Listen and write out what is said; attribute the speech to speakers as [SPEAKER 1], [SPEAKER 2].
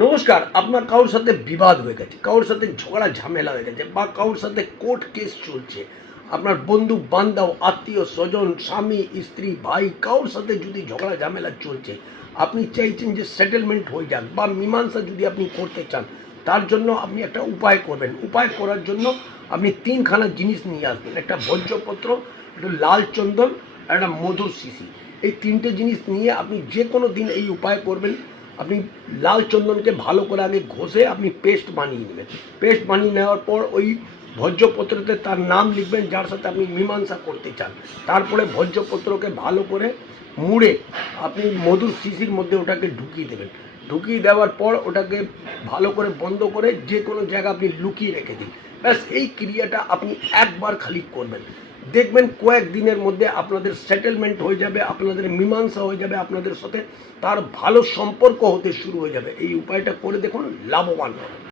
[SPEAKER 1] নমস্কার, আপনার কারোর সাথে বিবাদ হয়ে গেছে, কারোর সাথে ঝগড়া, ঝামেলা হয়ে গেছে বা কারোর সাথে কোর্ট কেস চলছে, আপনার বন্ধু, বান্ধব, আত্মীয়, স্বজন, স্বামী, স্ত্রী, ভাই, কারোর সাথে যদি ঝগড়া, ঝামেলা চলছে, আপনি চাইছেন যে সেটেলমেন্ট হয়ে যাক বা মীমাংসা যদি আপনি করতে চান, তার জন্য আপনি একটা উপায় করবেন। উপায় করার জন্য আপনি তিনখানা জিনিস নিয়ে আসবেন, একটা ভোজ্যপত্র, একটা লাল চন্দন একটা মধুর শিশি। এই তিনটে জিনিস নিয়ে আপনি যে কোনো দিন এই উপায় করবেন। আপনি লাল চন্দনকে ভালো করে আগে ঘষে আপনি পেস্ট বানিয়ে নেবেন। পেস্ট বানিয়ে নেওয়ার পর ওই ভোজ্যপত্রতে তার নাম লিখবেন, যার সাথে আপনি মীমাংসা করতে চান। তারপরে ভোজ্যপত্রকে ভালো করে মুড়ে আপনি মধুর শিশির মধ্যে ওটাকে ঢুকিয়ে দেবেন। ঢুকিয়ে দেওয়ার পর ওটাকে ভালো করে বন্ধ করে যে কোনো জায়গা আপনি লুকিয়ে রেখে দিন। ব্যাস, এই ক্রিয়াটা আপনি একবার খালি করবেন। দেখবেন কয়েকদিনের মধ্যে আপনাদের সেটেলমেন্ট হয়ে যাবে, আপনাদের মীমাংসা হয়ে যাবে, আপনাদের সাথে তার ভালো সম্পর্ক হতে শুরু হয়ে যাবে। এই উপায়টা করে দেখুন, লাভবান হবে